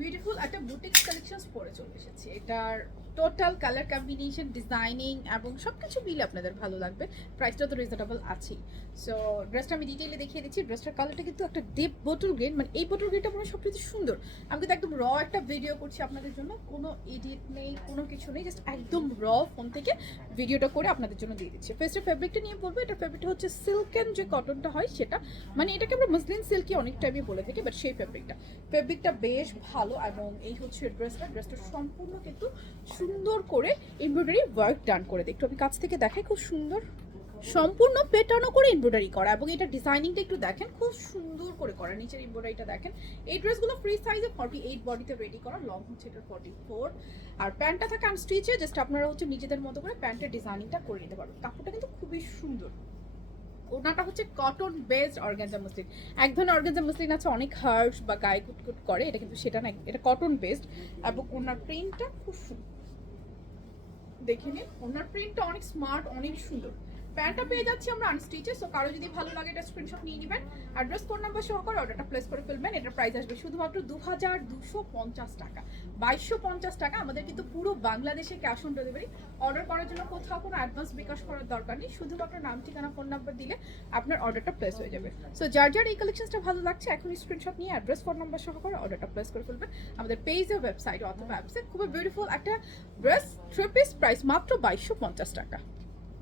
Beautiful একটা boutiques collections পরে চলে এসেছি। এটার টোটাল কালার কম্বিনেশন, ডিজাইনিং এবং সবকিছু মিলে আপনাদের ভালো লাগবে। প্রাইসটা তো রিজনেবল আছেই। সো ড্রেসটা আমি ডিটেইলে দেখিয়ে দিচ্ছি। ড্রেসটার কালারটা কিন্তু একটা ডিপ বোটল গ্রিন, মানে এই বোটল গ্রিনটা মনে হয় সবচেয়ে সুন্দর। আমি কিন্তু একদম র একটা ভিডিও করছি আপনাদের জন্য, কোনো এডিট নেই, কোনো কিছু নেই, জাস্ট একদম র ফোন থেকে ভিডিওটা করে আপনাদের জন্য দিয়ে দিচ্ছি। ফার্স্টে ফেব্রিকটা নিয়ে বলবো, এটা ফেব্রিকটা হচ্ছে সিল্কেন যে কটনটা হয় সেটা, মানে এটাকে আমরা মসলিন সিল্কি অনেক টাইমই বলে থাকি, বাট সেই ফেব্রিকটা বেশ ভালো। এবং এই হচ্ছে ড্রেসটা সম্পূর্ণ কিন্তু সুন্দর করে এমব্রয়ডারি ওয়ার্ক ডান করে দিই। একটু আমি কাছ থেকে দেখাই, খুব সুন্দর সম্পূর্ণ পেটানো করে এমব্রয়ডারি করা, এবং এটা ডিজাইনিংটা একটু দেখেন, খুব সুন্দর করে করা। নিচের এমব্রয়ডারিটা দেখেন। এই ড্রেসগুলো ফ্রি সাইজে 48 বডিতে রেডি করা, লং হচ্ছে এটা 44, আর প্যান্টটা থাকে আনস্টিচে, জাস্ট আপনারা হচ্ছে নিজেদের মতো করে প্যান্টের ডিজাইনিংটা করে নিতে পারবেন। কাপড়টা কিন্তু খুবই সুন্দর। ওনাটা হচ্ছে কটন বেসড অর্গানজা মসলিন। এক ধরনের অর্গানজা মসলিন আছে অনেক হার্শ বা গায়ে কুটকুট করে, এটা কিন্তু সেটা না, এটা কটন বেসড। এবং ওনার প্রিন্টটা খুব সুন্দর, দেখে নিন। ওনার প্রিন্টটা অনেক স্মার্ট, অনেক সুন্দর। প্যান্টটা পেয়ে যাচ্ছি আমরা আনস্টিচে। সো কারো যদি ভালো লাগে এটা স্ক্রিনশট নিয়ে নেবেন, অ্যাড্রেস ফোন নাম্বার সহকারে অর্ডারটা প্লেস করে ফেলবেন। এটার প্রাইস আসবে শুধুমাত্র 2250 টাকা, 2250 টাকা। আমাদের কিন্তু পুরো বাংলাদেশে ক্যাশ অন ডেলিভারি। অর্ডার করার জন্য কোথাও কোনো অ্যাডভান্স বিকাশ করার দরকার নেই, শুধুমাত্র নাম, ঠিকানা, ফোন নাম্বার দিলে আপনার অর্ডারটা প্লেস হয়ে যাবে। সো যার এই কালেকশনটা ভালো লাগছে এখনই স্ক্রিনশট নিয়ে অ্যাড্রেস ফোন নাম্বার সহকারে অর্ডারটা প্লেস করে ফেলবেন আমাদের পেজে, ওয়েবসাইট অথবা অ্যাপসে। খুবই বিউটিফুল একটা ড্রেস, 3 পিস, প্রাইস মাত্র 2250 টাকা।